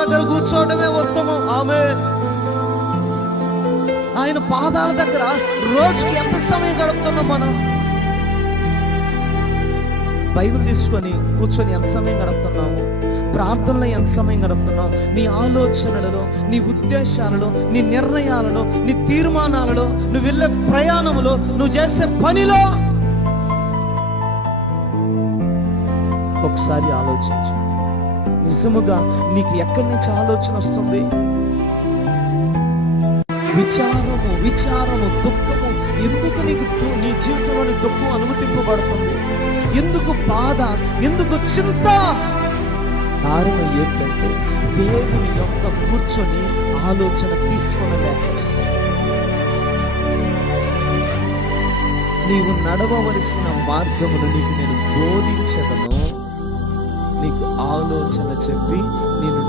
దగ్గర కూర్చోవడమే ఉత్తమం. ఆమేన్. ఆయన పాదాల దగ్గర రోజుకి ఎంత సమయం గడుపుతున్నాం మనం? బైబిల్ తీసుకొని కూర్చొని ఎంత సమయం గడుపుతున్నాము? ప్రార్థనలో ఎంత సమయం గడుపుతున్నావు? నీ ఆలోచనలలో, నీ ఉద్దేశాలలో, నీ నిర్ణయాలలో, నీ తీర్మానాలలో, నువ్వు వెళ్ళే ప్రయాణంలో, నువ్వు చేసే పనిలో ఒకసారి ఆలోచించు. నిజముగా నీకు ఎక్కడి నుంచి ఆలోచన వస్తుంది? విచారము, దుఃఖము. ఎందుకు నీకు నీ జీవితంలోని దుఃఖం అనుమతింపబడుతుంది? ఎందుకు బాధ? ఎందుకు చింత? కారణం ఏంటంటే దేవుని యొక్క కూర్చొని ఆలోచన తీసుకోలేక. నీవు నడవవలసిన మార్గమును నీకు నేను బోధించదను, నీకు ఆలోచన చెప్పి నేను